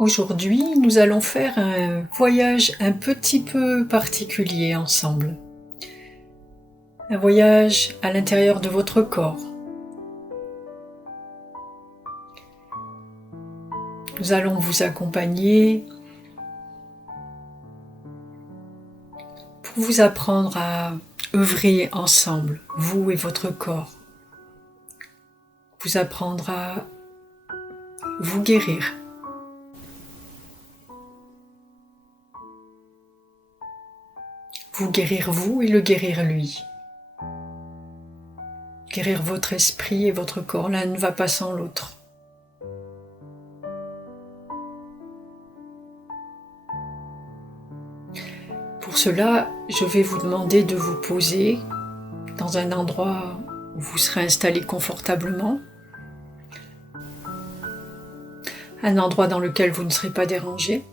Aujourd'hui, nous allons faire un voyage un petit peu particulier ensemble. Un voyage à l'intérieur de votre corps. Nous allons vous accompagner pour vous apprendre à œuvrer ensemble, vous et votre corps. Vous apprendre à vous guérir. Vous guérir vous et le guérir lui. Guérir votre esprit et votre corps, l'un ne va pas sans l'autre. Pour cela, je vais vous demander de vous poser dans un endroit où vous serez installé confortablement, un endroit dans lequel vous ne serez pas dérangé.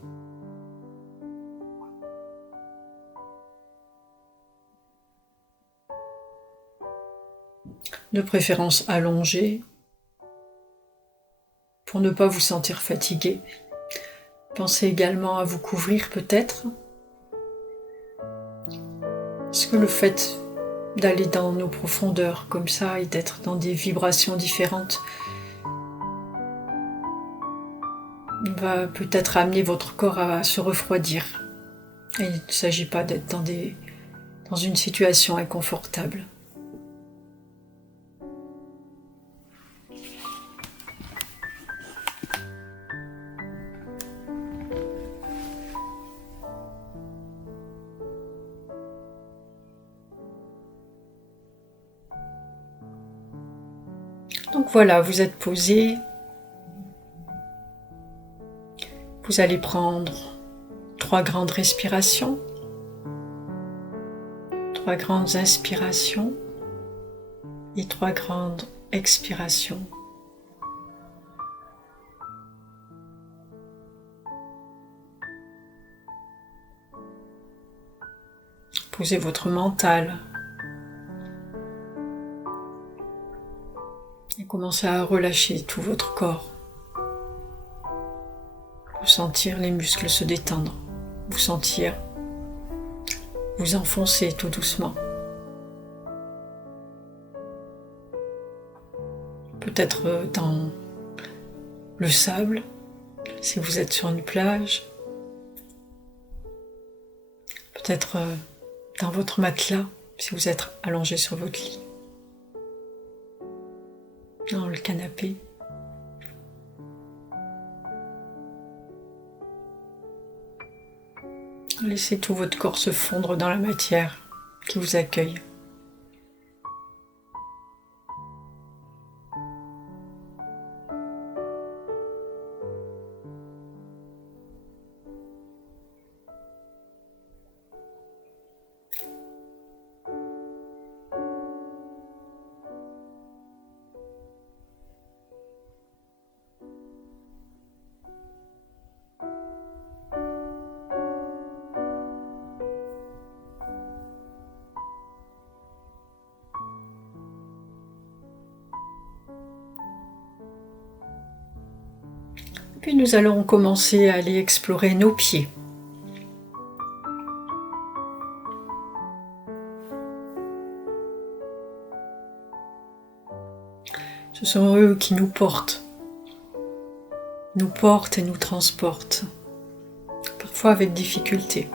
De préférence allongé, pour ne pas vous sentir fatigué. Pensez également à vous couvrir peut-être. Est-ce que le fait d'aller dans nos profondeurs comme ça et d'être dans des vibrations différentes va peut-être amener votre corps à se refroidir. Et il ne s'agit pas d'être dans une situation inconfortable. Donc voilà, vous êtes posé. Vous allez prendre 3 grandes respirations, 3 grandes inspirations et 3 grandes expirations. Posez votre mental et commencez à relâcher tout votre corps. Vous sentir les muscles se détendre, vous sentir vous enfoncer tout doucement. Peut-être dans le sable, si vous êtes sur une plage. Peut-être dans votre matelas, si vous êtes allongé sur votre lit. Dans le canapé. Laissez tout votre corps se fondre dans la matière qui vous accueille. Puis nous allons commencer à aller explorer nos pieds. Ce sont eux qui nous portent et nous transportent, parfois avec difficulté.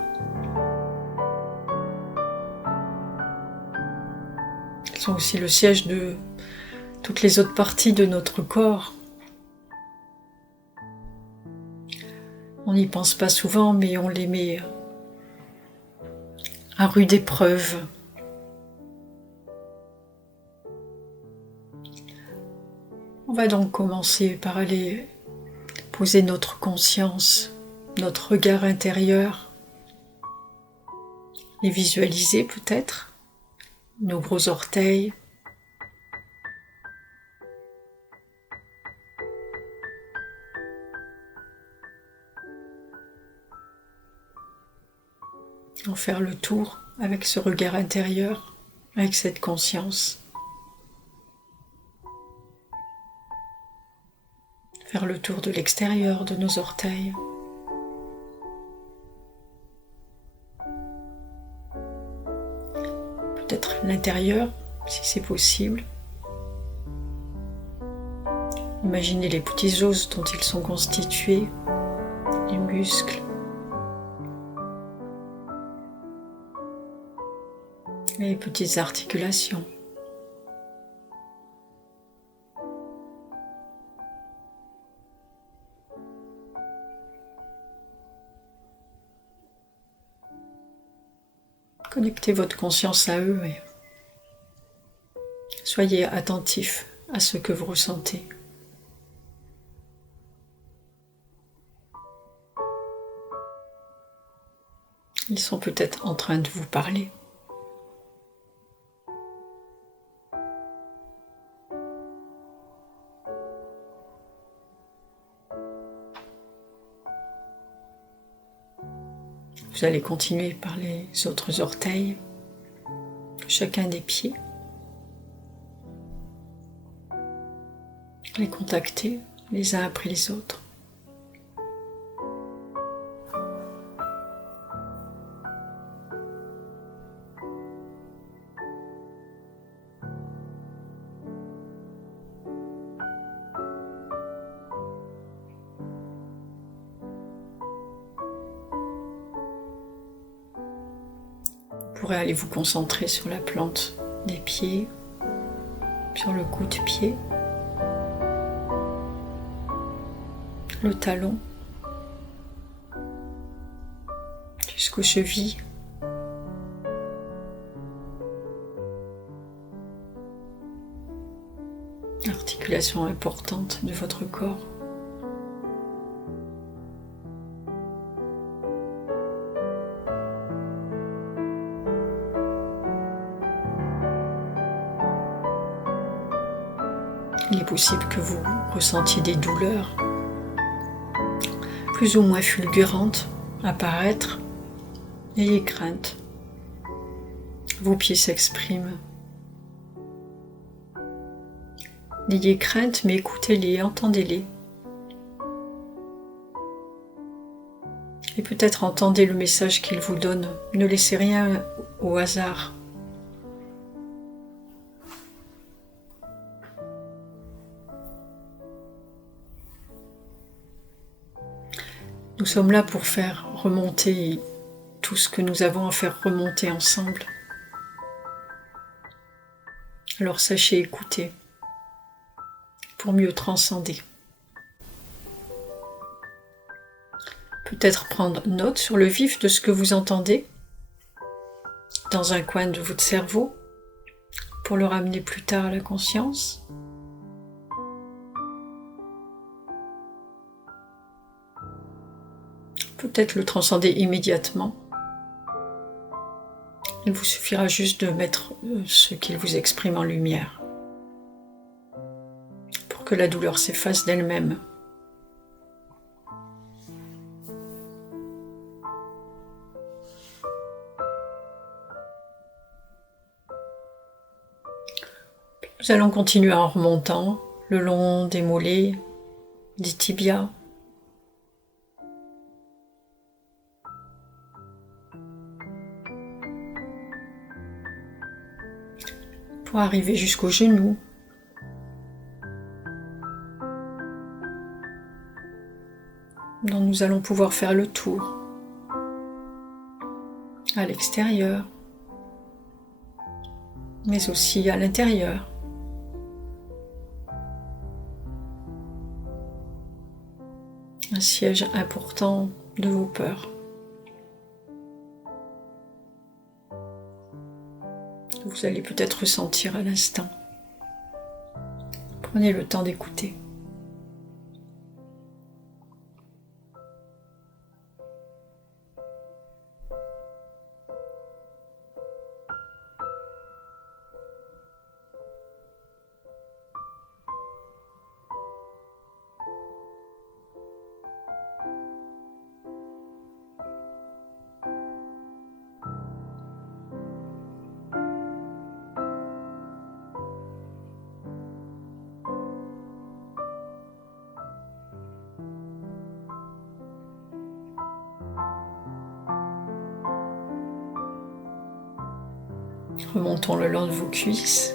Ils sont aussi le siège de toutes les autres parties de notre corps. On n'y pense pas souvent, mais on les met à rude épreuve. On va donc commencer par aller poser notre conscience, notre regard intérieur, les visualiser peut-être, nos gros orteils, en faire le tour avec ce regard intérieur, avec cette conscience. faire le tour de l'extérieur de nos orteils. Peut-être l'intérieur, si c'est possible. Imaginez les petits os dont ils sont constitués, les muscles, les petites articulations. Connectez votre conscience à eux et soyez attentif à ce que vous ressentez. Ils sont peut-être en train de vous parler. Vous allez continuer par les autres orteils, chacun des pieds. Les contacter les uns après les autres. Vous pourrez aller vous concentrer sur la plante des pieds, sur le coup de pied, le talon, jusqu'aux chevilles. Articulation importante de votre corps. Il est possible que vous ressentiez des douleurs plus ou moins fulgurantes apparaître. N'ayez crainte. Vos pieds s'expriment. N'ayez crainte, mais écoutez-les, entendez-les. Et peut-être entendez le message qu'ils vous donnent. Ne laissez rien au hasard. Nous sommes là pour faire remonter tout ce que nous avons à faire remonter ensemble. Alors sachez écouter pour mieux transcender. Peut-être prendre note sur le vif de ce que vous entendez dans un coin de votre cerveau pour le ramener plus tard à la conscience. Peut-être le transcender immédiatement. Il vous suffira juste de mettre ce qu'il vous exprime en lumière pour que la douleur s'efface d'elle-même. Nous allons continuer en remontant le long des mollets, des tibias. Pour arriver jusqu'aux genoux. Dont nous allons pouvoir faire le tour à l'extérieur, mais aussi à l'intérieur. Un siège important de vos peurs. Vous allez peut-être ressentir à l'instant. Prenez le temps d'écouter. Remontons le long de vos cuisses.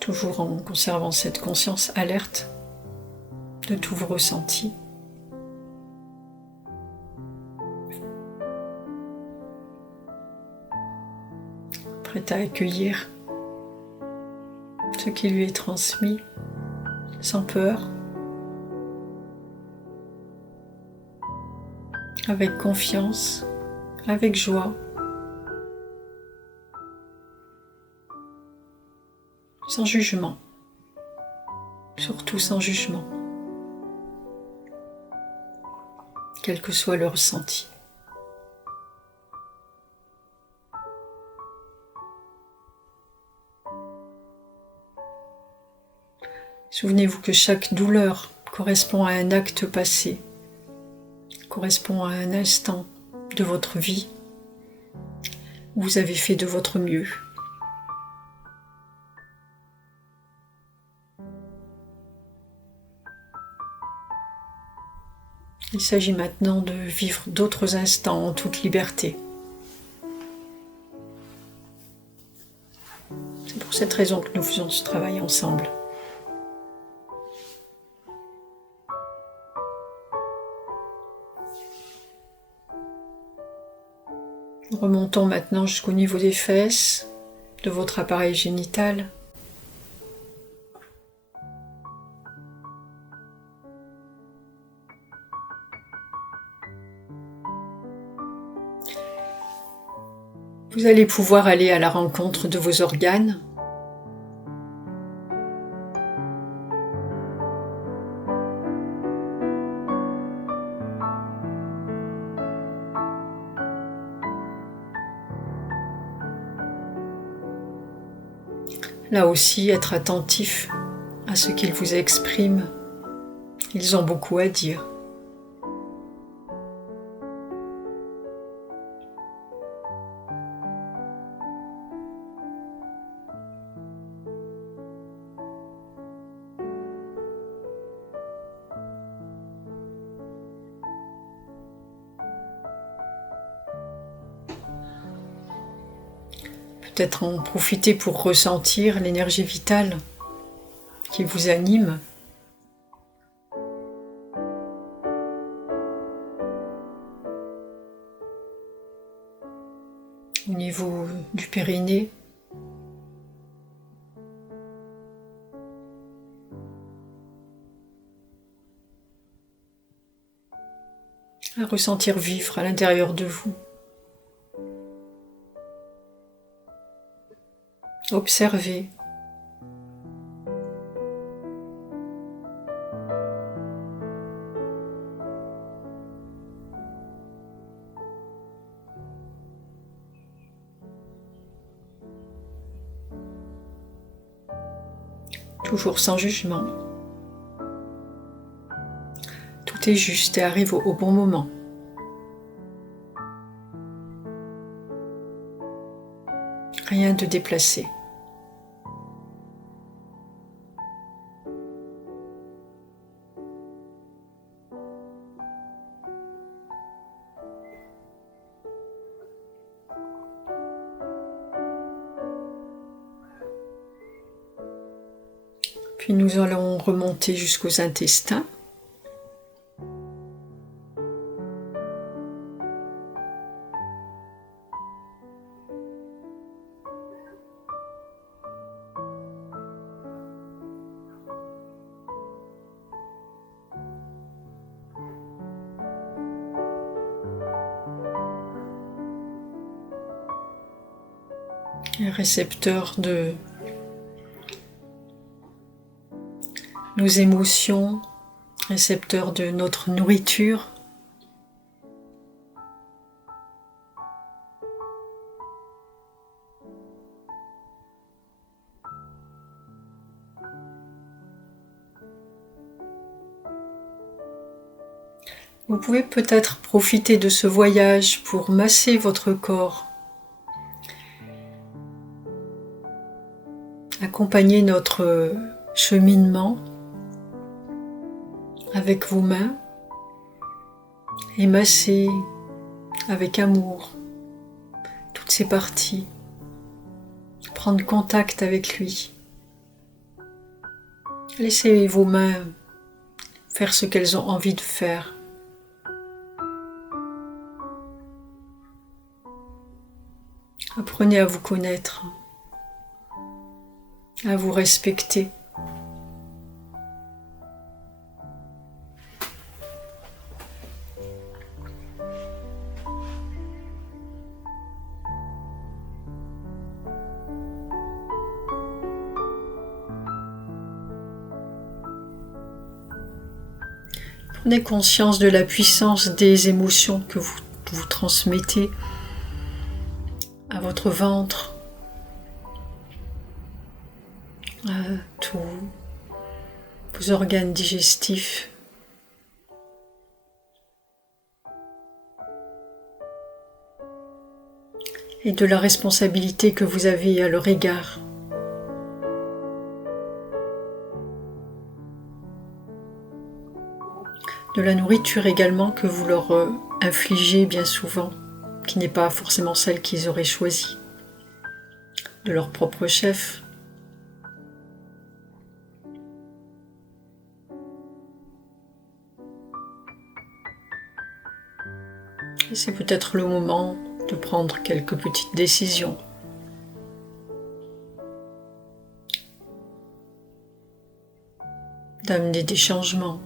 Toujours en conservant cette conscience alerte de tous vos ressentis. Prête à accueillir ce qui lui est transmis, sans peur, avec confiance, avec joie, sans jugement, surtout sans jugement, quel que soit le ressenti. Souvenez-vous que chaque douleur correspond à un acte passé, correspond à un instant de votre vie où vous avez fait de votre mieux. Il s'agit maintenant de vivre d'autres instants en toute liberté. C'est pour cette raison que nous faisons ce travail ensemble. Remontons maintenant jusqu'au niveau des fesses, de votre appareil génital. Vous allez pouvoir aller à la rencontre de vos organes. Là aussi, être attentif à ce qu'ils vous expriment. Ils ont beaucoup à dire. Peut-être en profiter pour ressentir l'énergie vitale qui vous anime. Au niveau du périnée. À ressentir vivre à l'intérieur de vous. Observez. Toujours sans jugement. Tout est juste et arrive au bon moment. Rien de déplacé. Puis nous allons remonter jusqu'aux intestins. Les récepteurs de nos émotions, récepteurs de notre nourriture. Vous pouvez peut-être profiter de ce voyage pour masser votre corps, accompagner notre cheminement avec vos mains et masser avec amour toutes ces parties, prendre contact avec lui. Laissez vos mains faire ce qu'elles ont envie de faire. Apprenez à vous connaître, à vous respecter. Prenez conscience de la puissance des émotions que vous transmettez à votre ventre, à tous vos organes digestifs. Et de la responsabilité que vous avez à leur égard. De la nourriture également que vous leur infligez bien souvent, qui n'est pas forcément celle qu'ils auraient choisie, de leur propre chef. Et c'est peut-être le moment de prendre quelques petites décisions. D'amener des changements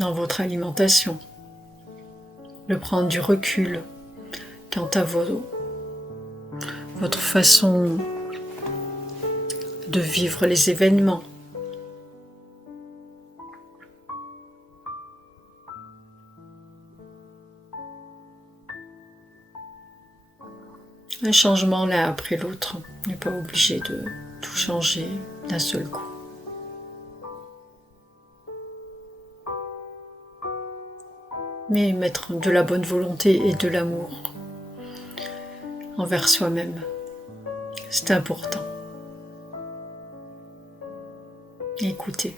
dans votre alimentation, de prendre du recul quant à votre façon de vivre les événements. Un changement l'un après l'autre, on n'est pas obligé de tout changer d'un seul coup. Mais mettre de la bonne volonté et de l'amour envers soi-même, c'est important. Écoutez.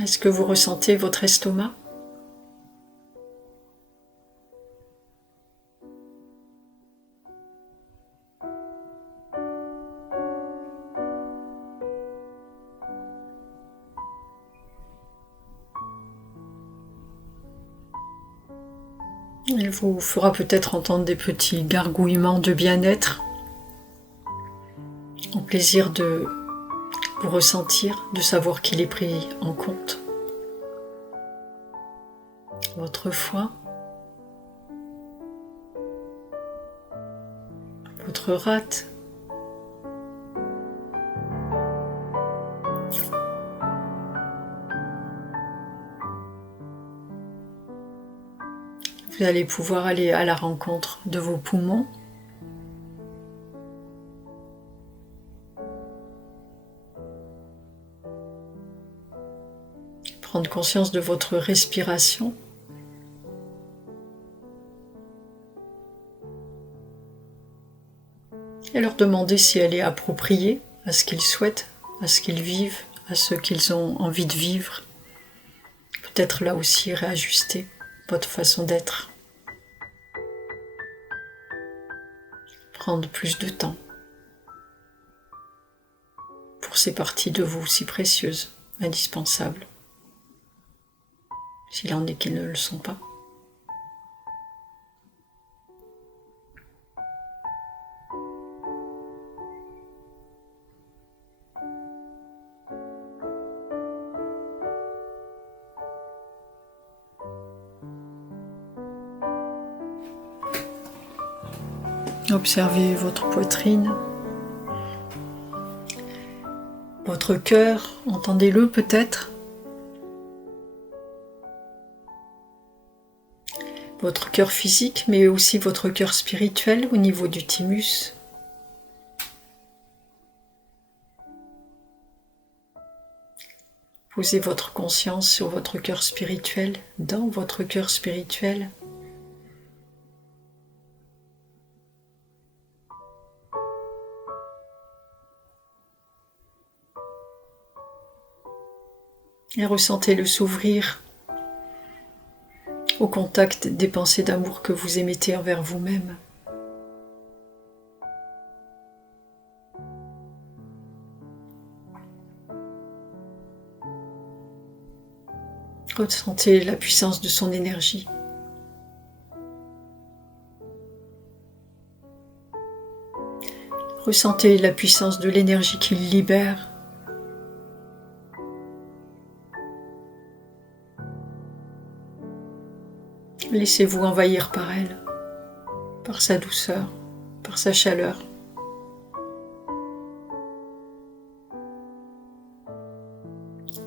Est-ce que vous ressentez votre estomac ? Il vous fera peut-être entendre des petits gargouillements de bien-être, au plaisir de vous ressentir, de savoir qu'il est pris en compte. Votre foie, votre rate, vous allez pouvoir aller à la rencontre de vos poumons. Prendre conscience de votre respiration. Et leur demander si elle est appropriée à ce qu'ils souhaitent, à ce qu'ils vivent, à ce qu'ils ont envie de vivre. Peut-être là aussi réajuster votre façon d'être. Prendre plus de temps pour ces parties de vous si précieuses, indispensables, s'il en est qui ne le sont pas. Observez votre poitrine, votre cœur, entendez-le peut-être. Votre cœur physique, mais aussi votre cœur spirituel au niveau du thymus. Posez votre conscience sur votre cœur spirituel, dans votre cœur spirituel. Et ressentez-le s'ouvrir au contact des pensées d'amour que vous émettez envers vous-même. Ressentez la puissance de son énergie. Ressentez la puissance de l'énergie qu'il libère. Laissez-vous envahir par elle, par sa douceur, par sa chaleur.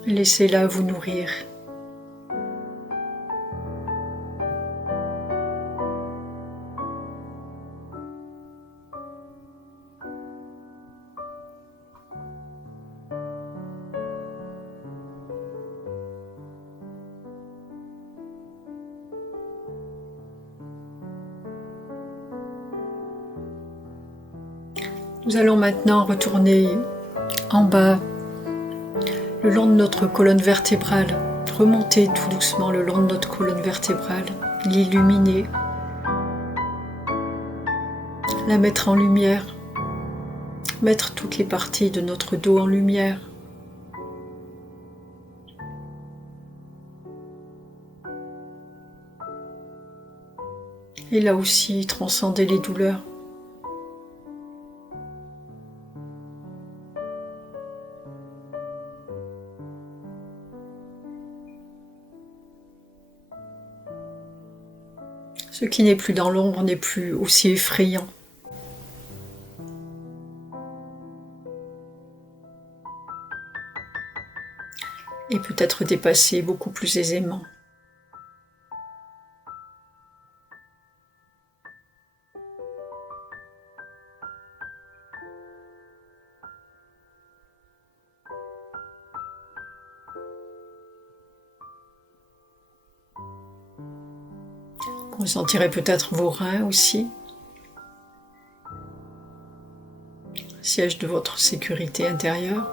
Laissez-la vous nourrir. Nous allons maintenant retourner en bas, le long de notre colonne vertébrale, remonter tout doucement le long de notre colonne vertébrale, l'illuminer, la mettre en lumière, mettre toutes les parties de notre dos en lumière. Et là aussi, transcender les douleurs. Ce qui n'est plus dans l'ombre n'est plus aussi effrayant. Et peut être dépassé beaucoup plus aisément. Vous sentirez peut-être vos reins aussi, siège de votre sécurité intérieure.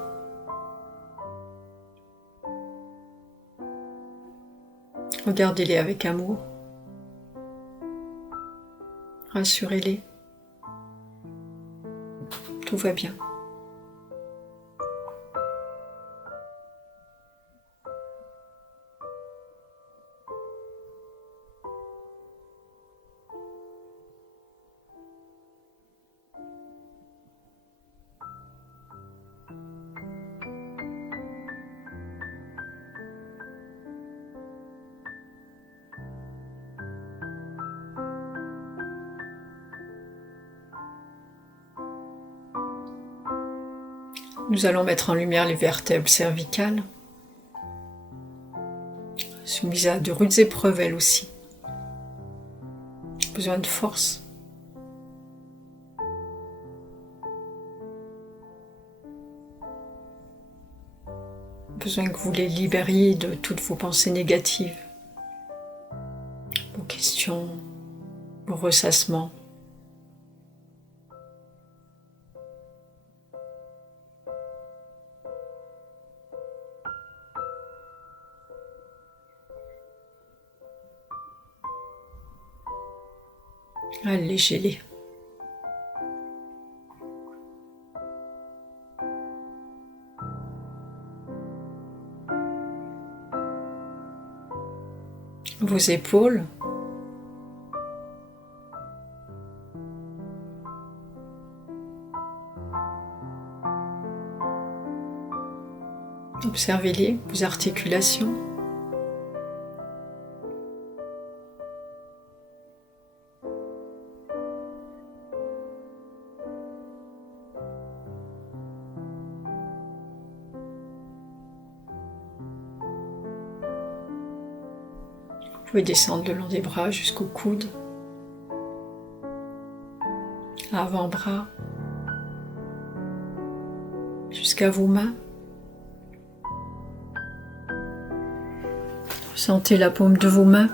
Regardez-les avec amour, rassurez-les, tout va bien. Nous allons mettre en lumière les vertèbres cervicales, soumises à de rudes épreuves elles aussi. Besoin de force. Besoin que vous les libériez de toutes vos pensées négatives, vos questions, vos ressassements. Allégez-les. Vos épaules. Observez-les, vos articulations. Vous pouvez descendre le long des bras jusqu'au coude, avant-bras, jusqu'à vos mains. Sentez la paume de vos mains.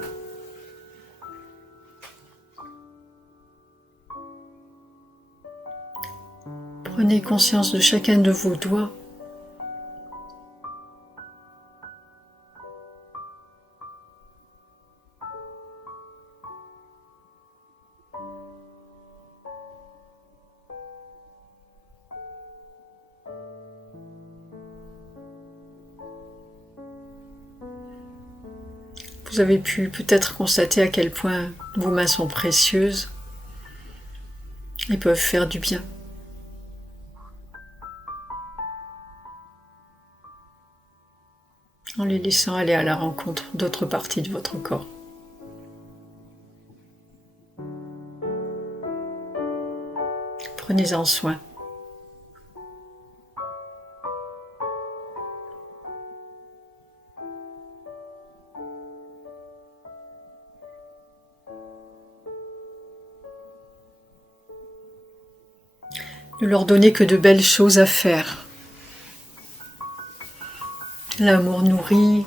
Prenez conscience de chacun de vos doigts. Vous avez pu peut-être constater à quel point vos mains sont précieuses et peuvent faire du bien. En les laissant aller à la rencontre d'autres parties de votre corps. Prenez-en soin. Ne leur donnez que de belles choses à faire. L'amour nourrit,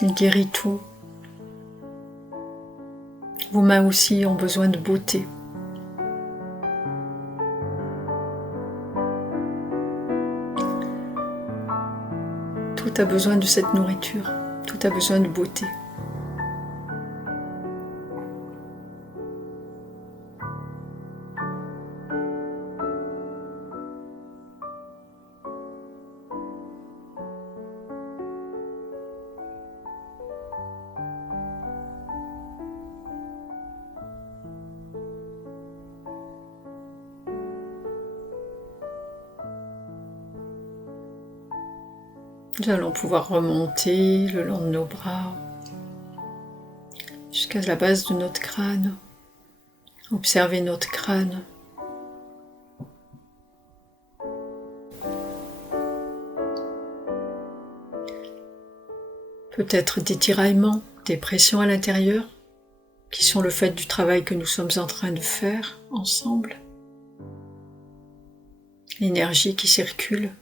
il guérit tout. Vos mains aussi ont besoin de beauté. Tout a besoin de cette nourriture, tout a besoin de beauté. Nous allons pouvoir remonter le long de nos bras jusqu'à la base de notre crâne. Observez notre crâne. Peut-être des tiraillements, des pressions à l'intérieur, qui sont le fait du travail que nous sommes en train de faire ensemble. L'énergie qui circule.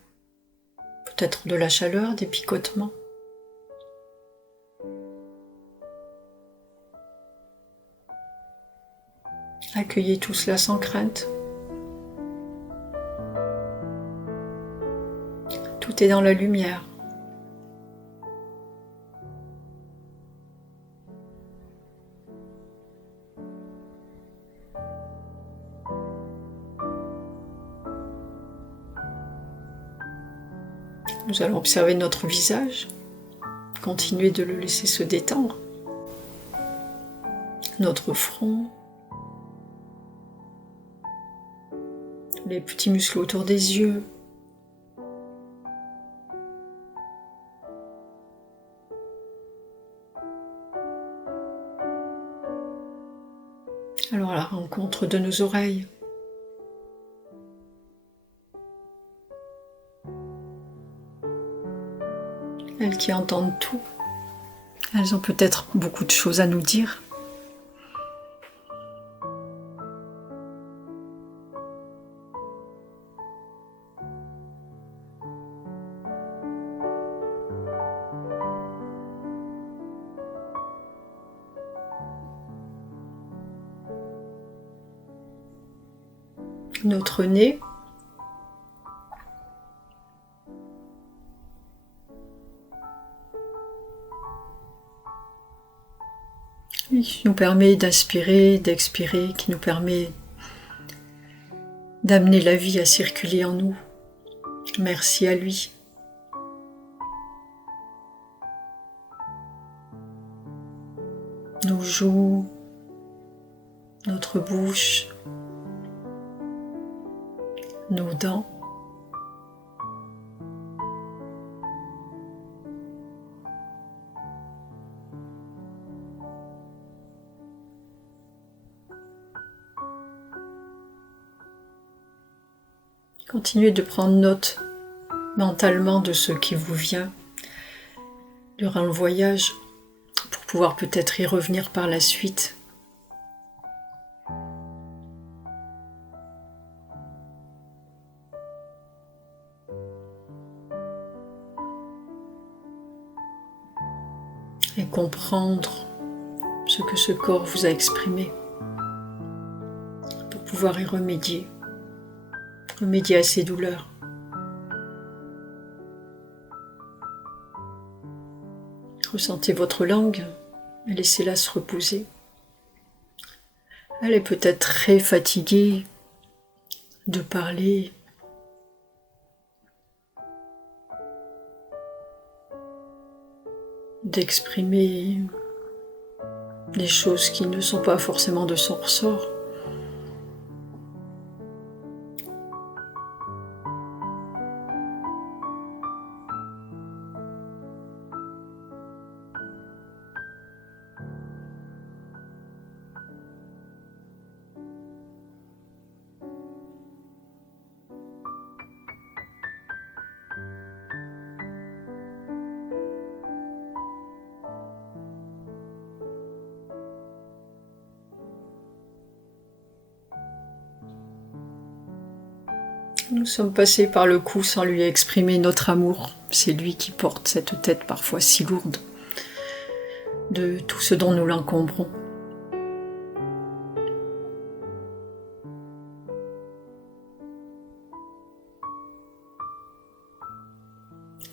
Peut-être de la chaleur, des picotements. Accueillez tout cela sans crainte. Tout est dans la lumière. Nous allons observer notre visage, continuer de le laisser se détendre, notre front, les petits muscles autour des yeux, alors à la rencontre de nos oreilles. Elles qui entendent tout, elles ont peut-être beaucoup de choses à nous dire. Notre nez, qui nous permet d'inspirer, d'expirer, qui nous permet d'amener la vie à circuler en nous. Merci à lui. Nos joues, notre bouche, nos dents. Continuez de prendre note mentalement de ce qui vous vient durant le voyage pour pouvoir peut-être y revenir par la suite. Et comprendre ce que ce corps vous a exprimé pour pouvoir y remédier à ces douleurs. Ressentez votre langue et laissez-la se reposer. Elle est peut-être très fatiguée de parler. D'exprimer des choses qui ne sont pas forcément de son ressort. Nous sommes passés par le cou sans lui exprimer notre amour. C'est lui qui porte cette tête parfois si lourde de tout ce dont nous l'encombrons.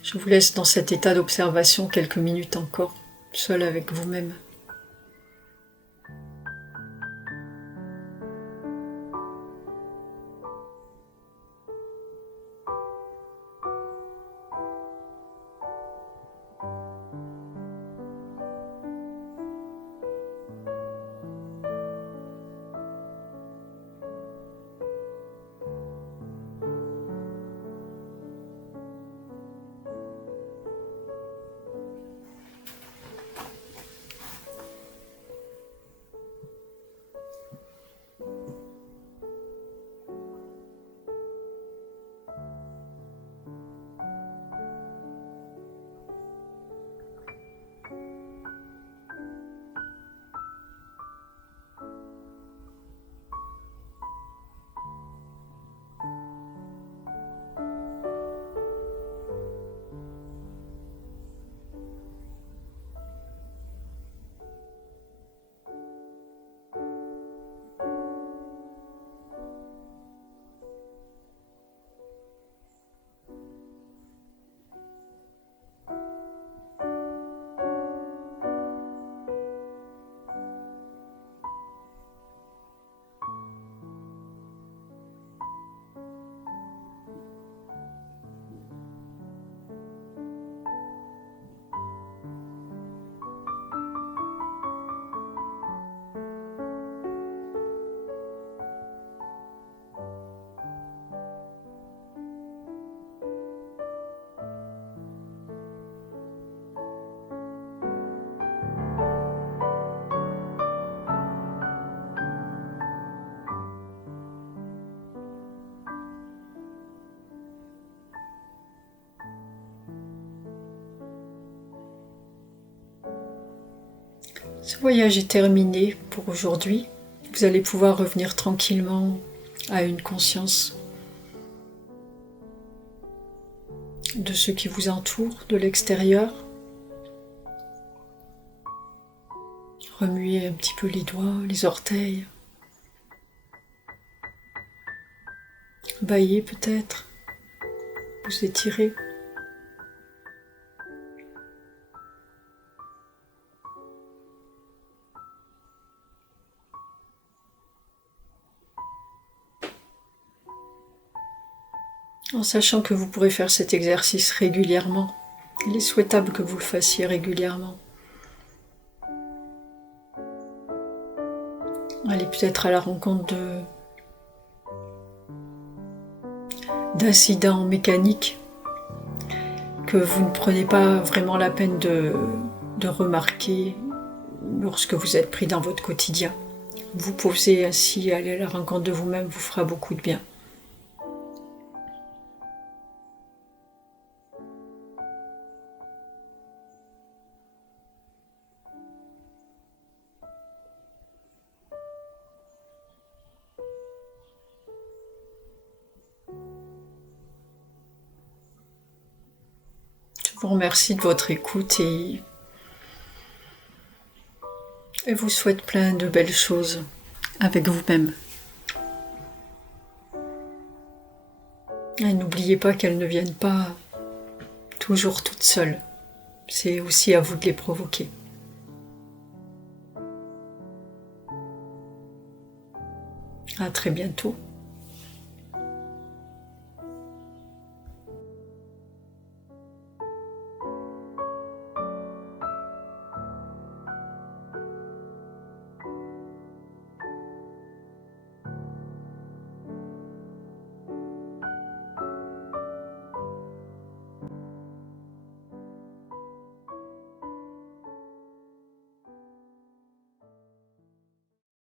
Je vous laisse dans cet état d'observation quelques minutes encore, seul avec vous-même. Ce voyage est terminé pour aujourd'hui. Vous allez pouvoir revenir tranquillement à une conscience de ce qui vous entoure, de l'extérieur. Remuez un petit peu les doigts, les orteils. Bâillez peut-être. Vous étirez. En sachant que vous pourrez faire cet exercice régulièrement. Il est souhaitable que vous le fassiez régulièrement. Allez peut-être à la rencontre d'incidents mécaniques que vous ne prenez pas vraiment la peine de remarquer lorsque vous êtes pris dans votre quotidien. Vous pouvez ainsi aller à la rencontre de vous-même, vous fera beaucoup de bien. vous remercie de votre écoute et vous souhaite plein de belles choses avec vous-même. Et n'oubliez pas qu'elles ne viennent pas toujours toutes seules. C'est aussi à vous de les provoquer. À très bientôt.